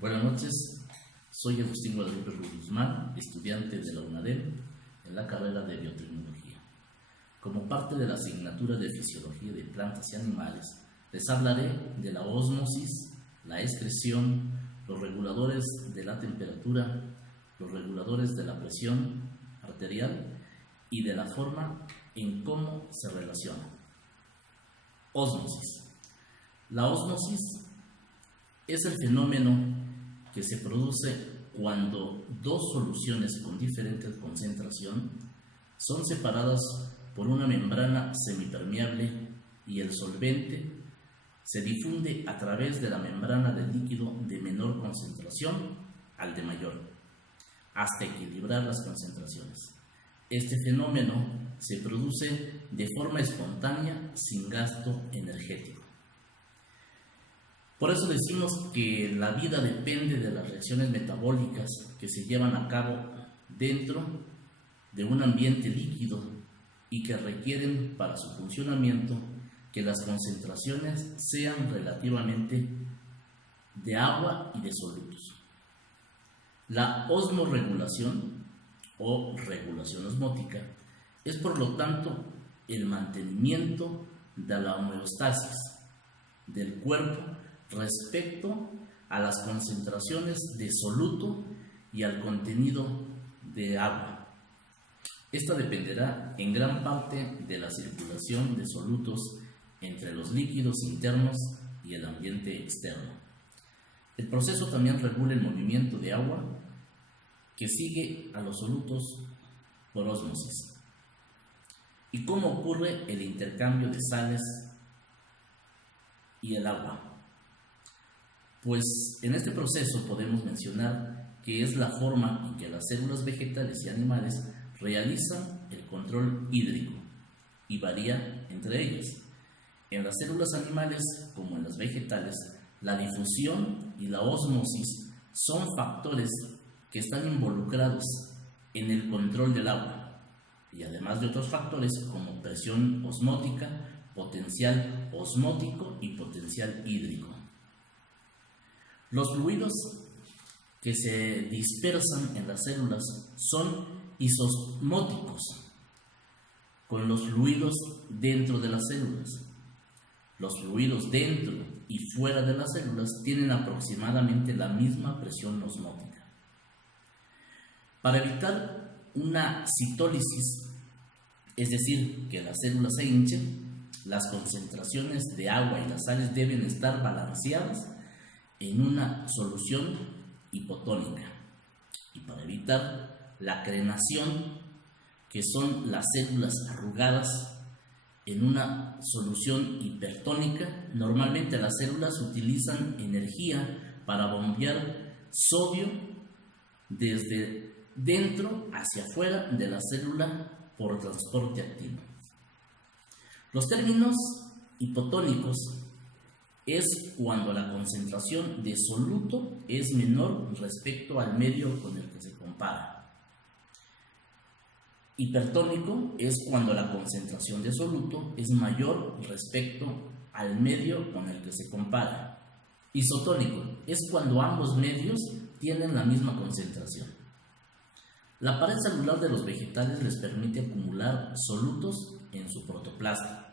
Buenas noches, soy Agustín Guadalupe Ruiz Guzmán, estudiante de la UNADEM en la carrera de Biotecnología. Como parte de la asignatura de Fisiología de Plantas y Animales, les hablaré de la ósmosis, la excreción, los reguladores de la temperatura, los reguladores de la presión arterial y de la forma en cómo se relacionan. Ósmosis. La ósmosis es el fenómeno que se produce cuando dos soluciones con diferente concentración son separadas por una membrana semipermeable y el solvente se difunde a través de la membrana del líquido de menor concentración al de mayor, hasta equilibrar las concentraciones. Este fenómeno se produce de forma espontánea sin gasto energético. Por eso decimos que la vida depende de las reacciones metabólicas que se llevan a cabo dentro de un ambiente líquido y que requieren para su funcionamiento que las concentraciones sean relativamente de agua y de solutos. La osmorregulación o regulación osmótica es por lo tanto el mantenimiento de la homeostasis del cuerpo respecto a las concentraciones de soluto y al contenido de agua. Esta dependerá en gran parte de la circulación de solutos entre los líquidos internos y el ambiente externo. El proceso también regula el movimiento de agua que sigue a los solutos por ósmosis. ¿Y cómo ocurre el intercambio de sales y el agua? Pues en este proceso podemos mencionar que es la forma en que las células vegetales y animales realizan el control hídrico y varía entre ellas. En las células animales, como en las vegetales, la difusión y la ósmosis son factores que están involucrados en el control del agua y además de otros factores como presión osmótica, potencial osmótico y potencial hídrico. Los fluidos que se dispersan en las células son isosmóticos con los fluidos dentro de las células. Los fluidos dentro y fuera de las células tienen aproximadamente la misma presión osmótica. Para evitar una citólisis, es decir, que las células se hinchen, las concentraciones de agua y las sales deben estar balanceadas en una solución hipotónica. Y para evitar la crenación, que son las células arrugadas, en una solución hipertónica, normalmente las células utilizan energía para bombear sodio desde dentro hacia afuera de la célula por transporte activo. Los términos hipotónicos es cuando la concentración de soluto es menor respecto al medio con el que se compara. Hipertónico es cuando la concentración de soluto es mayor respecto al medio con el que se compara. Isotónico es cuando ambos medios tienen la misma concentración. La pared celular de los vegetales les permite acumular solutos en su protoplasma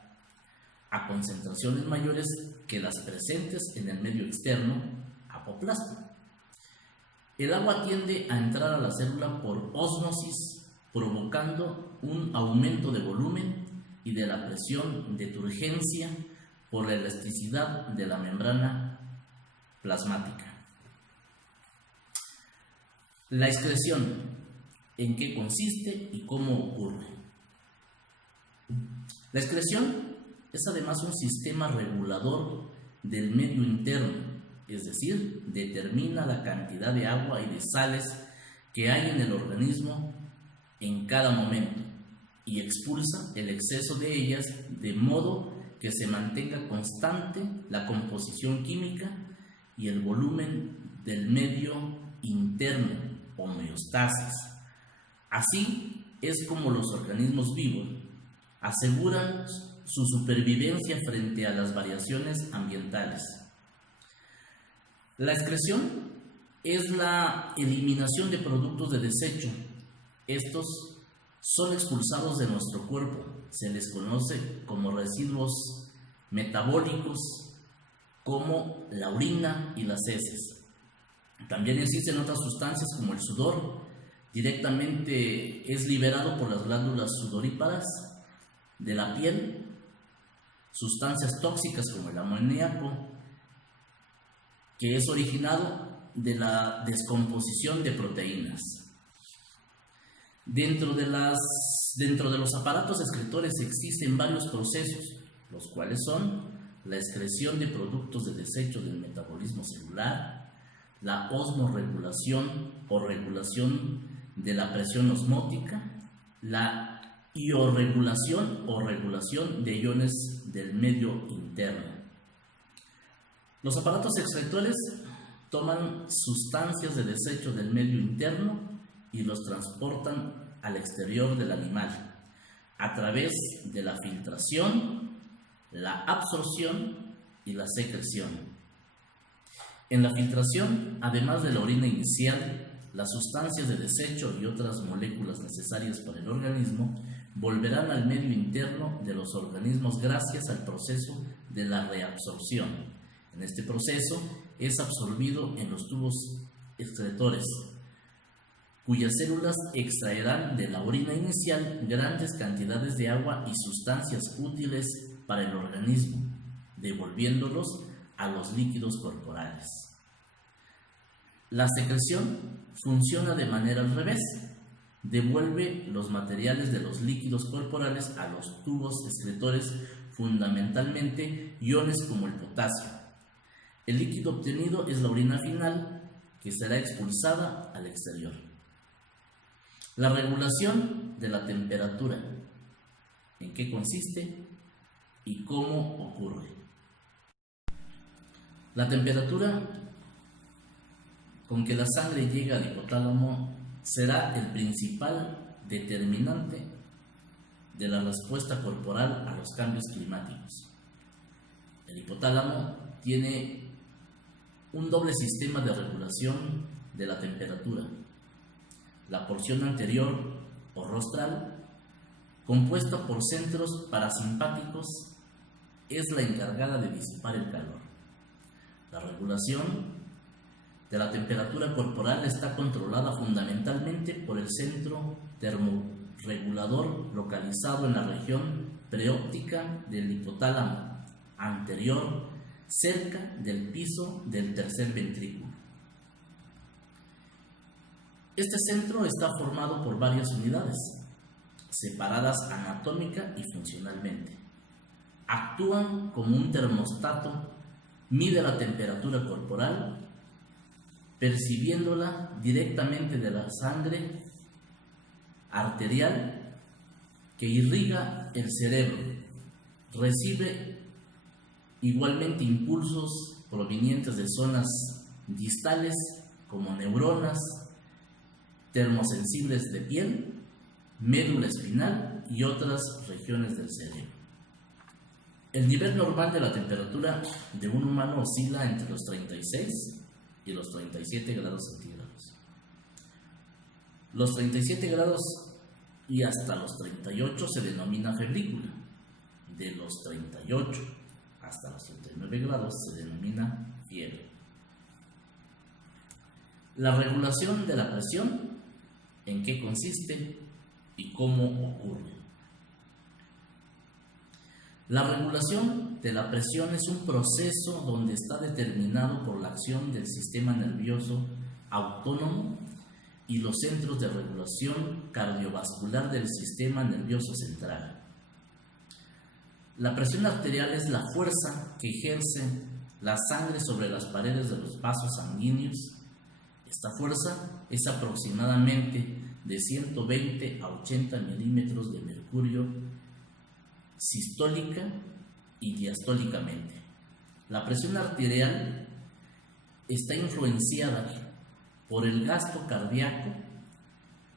a concentraciones mayores que las presentes en el medio externo, apoplasma. El agua tiende a entrar a la célula por ósmosis, provocando un aumento de volumen y de la presión de turgencia por la elasticidad de la membrana plasmática. La excreción, ¿en qué consiste y cómo ocurre? La excreción es además un sistema regulador del medio interno, es decir, determina la cantidad de agua y de sales que hay en el organismo en cada momento y expulsa el exceso de ellas de modo que se mantenga constante la composición química y el volumen del medio interno, homeostasis. Así es como los organismos vivos aseguran su supervivencia frente a las variaciones ambientales. La excreción es la eliminación de productos de desecho. Estos son expulsados de nuestro cuerpo. Se les conoce como residuos metabólicos, como la orina y las heces. También existen otras sustancias como el sudor. Directamente es liberado por las glándulas sudoríparas de la piel. Sustancias tóxicas como el amoníaco, que es originado de la descomposición de proteínas. Dentro de los aparatos excretores existen varios procesos, los cuales son la excreción de productos de desecho del metabolismo celular, la osmorregulación o regulación de la presión osmótica, la iorregulación o regulación de iones del medio interno. Los aparatos excretores toman sustancias de desecho del medio interno y los transportan al exterior del animal a través de la filtración, la absorción y la secreción. En la filtración, además de la orina inicial, las sustancias de desecho y otras moléculas necesarias para el organismo volverán al medio interno de los organismos gracias al proceso de la reabsorción. En este proceso es absorbido en los tubos excretores, cuyas células extraerán de la orina inicial grandes cantidades de agua y sustancias útiles para el organismo, devolviéndolos a los líquidos corporales. La secreción funciona de manera al revés. Devuelve los materiales de los líquidos corporales a los tubos excretores, fundamentalmente iones como el potasio. El líquido obtenido es la orina final, que será expulsada al exterior. La regulación de la temperatura. ¿En qué consiste y cómo ocurre? La temperatura con que la sangre llega al hipotálamo será el principal determinante de la respuesta corporal a los cambios climáticos. El hipotálamo tiene un doble sistema de regulación de la temperatura. La porción anterior o rostral, compuesta por centros parasimpáticos, es la encargada de disipar el calor. La regulación de la temperatura corporal está controlada fundamentalmente por el centro termorregulador localizado en la región preóptica del hipotálamo anterior, cerca del piso del tercer ventrículo. Este centro está formado por varias unidades, separadas anatómica y funcionalmente. Actúan como un termostato, mide la temperatura corporal, percibiéndola directamente de la sangre arterial que irriga el cerebro. Recibe igualmente impulsos provenientes de zonas distales como neuronas, termosensibles de piel, médula espinal y otras regiones del cerebro. El nivel normal de la temperatura de un humano oscila entre los 36 y los 37 grados centígrados. Los 37 grados y hasta los 38 se denomina febrícula. De los 38 hasta los 39 grados se denomina fiebre. La regulación de la presión, ¿en qué consiste y cómo ocurre? La regulación de la presión es un proceso donde está determinado por la acción del sistema nervioso autónomo y los centros de regulación cardiovascular del sistema nervioso central. La presión arterial es la fuerza que ejerce la sangre sobre las paredes de los vasos sanguíneos. Esta fuerza es aproximadamente de 120 a 80 milímetros de mercurio sistólica y diastólicamente. La presión arterial está influenciada por el gasto cardíaco,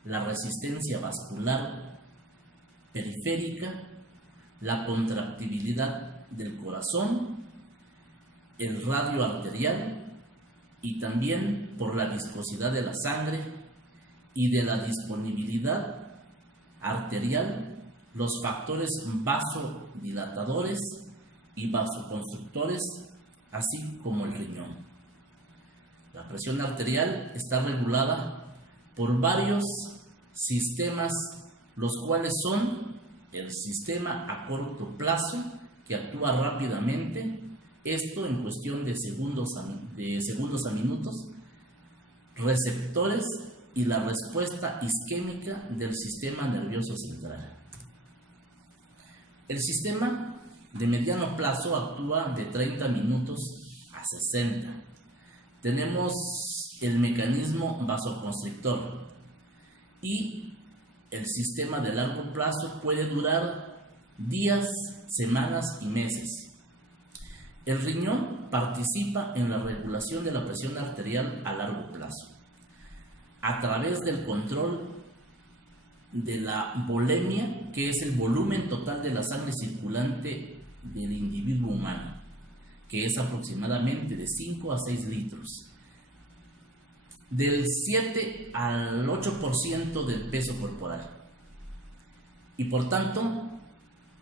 la resistencia vascular periférica, la contractibilidad del corazón, el radio arterial y también por la viscosidad de la sangre y de la disponibilidad arterial, los factores vasodilatadores y vasoconstructores, así como el riñón. La presión arterial está regulada por varios sistemas, los cuales son el sistema a corto plazo, que actúa rápidamente, esto en cuestión de segundos a minutos, receptores y la respuesta isquémica del sistema nervioso central. El sistema de mediano plazo actúa de 30 minutos a 60. Tenemos el mecanismo vasoconstrictor, y el sistema de largo plazo puede durar días, semanas y meses. El riñón participa en la regulación de la presión arterial a largo plazo a través del control de la volemia, que es el volumen total de la sangre circulante del individuo humano, que es aproximadamente de 5 a 6 litros, del 7 al 8% del peso corporal, y por tanto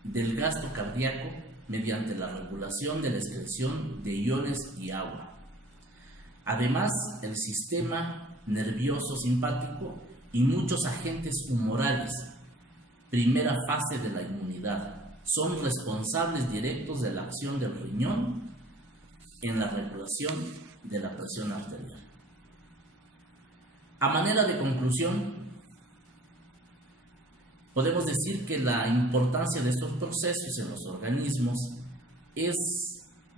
del gasto cardíaco mediante la regulación de la excreción de iones y agua. Además, el sistema nervioso simpático y muchos agentes humorales, primera fase de la inmunidad, son responsables directos de la acción del riñón en la regulación de la presión arterial. A manera de conclusión, podemos decir que la importancia de estos procesos en los organismos es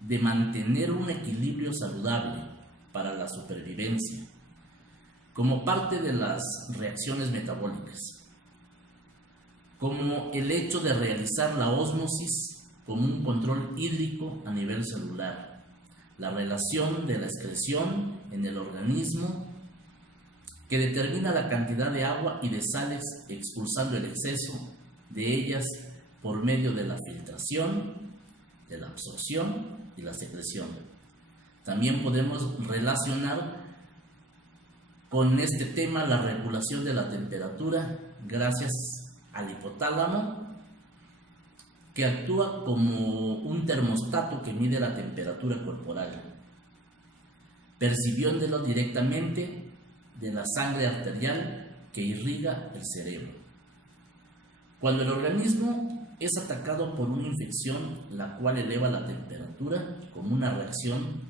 de mantener un equilibrio saludable para la supervivencia, como parte de las reacciones metabólicas, como el hecho de realizar la ósmosis como un control hídrico a nivel celular, la relación de la excreción en el organismo que determina la cantidad de agua y de sales, expulsando el exceso de ellas por medio de la filtración, de la absorción y la secreción. También podemos relacionar con este tema la regulación de la temperatura gracias al hipotálamo, que actúa como un termostato que mide la temperatura corporal, percibiéndolo directamente de la sangre arterial que irriga el cerebro. Cuando el organismo es atacado por una infección, la cual eleva la temperatura como una reacción,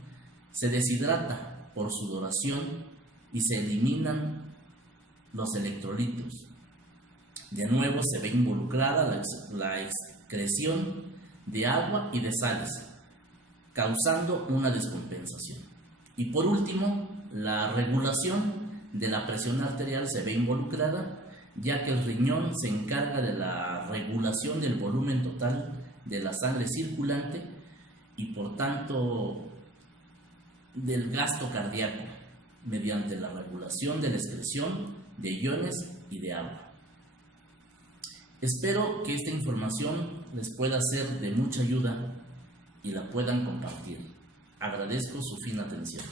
se deshidrata por sudoración y se eliminan los electrolitos. De nuevo se ve involucrada la excreción de agua y de sales, causando una descompensación. Y por último, la regulación de la presión arterial se ve involucrada, ya que el riñón se encarga de la regulación del volumen total de la sangre circulante y por tanto del gasto cardíaco mediante la regulación de la excreción de iones y de agua. Espero que esta información les pueda ser de mucha ayuda y la puedan compartir. Agradezco su fina atención.